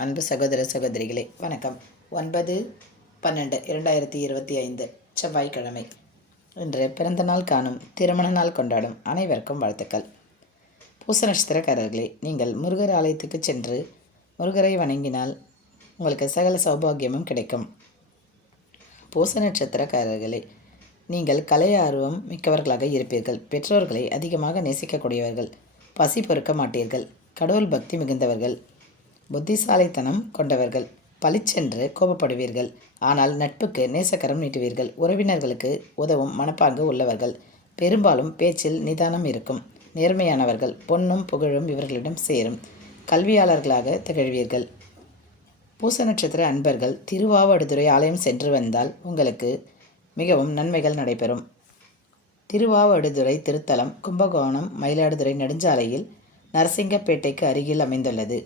அன்பு சகோதர சகோதரிகளே வணக்கம். 9/12/2025 செவ்வாய்க்கிழமை. இன்று பிறந்த நாள் காணும், திருமண நாள் கொண்டாடும் அனைவருக்கும் வாழ்த்துக்கள். பூச நட்சத்திரக்காரர்களே, நீங்கள் முருகர் ஆலயத்துக்கு சென்று முருகரை வணங்கினால் உங்களுக்கு சகல சௌபாகியமும் கிடைக்கும். பூச நட்சத்திரக்காரர்களே, நீங்கள் கலை ஆர்வம் மிக்கவர்களாக இருப்பீர்கள். பெற்றோர்களை அதிகமாக நேசிக்கக்கூடியவர்கள். பசி பொறுக்க மாட்டீர்கள். கடவுள் பக்தி மிகுந்தவர்கள். புத்திசாலித்தனம் கொண்டவர்கள். பளிச்சென்று கோபப்படுவீர்கள். ஆனால் நட்புக்கு நேசக்கரம் நீட்டுவீர்கள். உறவினர்களுக்கு உதவும் மனப்பாங்கு உள்ளவர்கள். பெரும்பாலும் பேச்சில் நிதானம் இருக்கும். நேர்மையானவர்கள். பொன்னும் புகழும் இவர்களிடம் சேரும். கல்வியாளர்களாக திகழ்வீர்கள். பூச நட்சத்திர அன்பர்கள் திருவாவடுதுறை ஆலயம் சென்று வந்தால் உங்களுக்கு மிகவும் நன்மைகள் நடைபெறும். திருவாவடுதுறை திருத்தலம் கும்பகோணம் மயிலாடுதுறை நெடுஞ்சாலையில் நரசிங்கப்பேட்டைக்கு அருகில் அமைந்துள்ளது.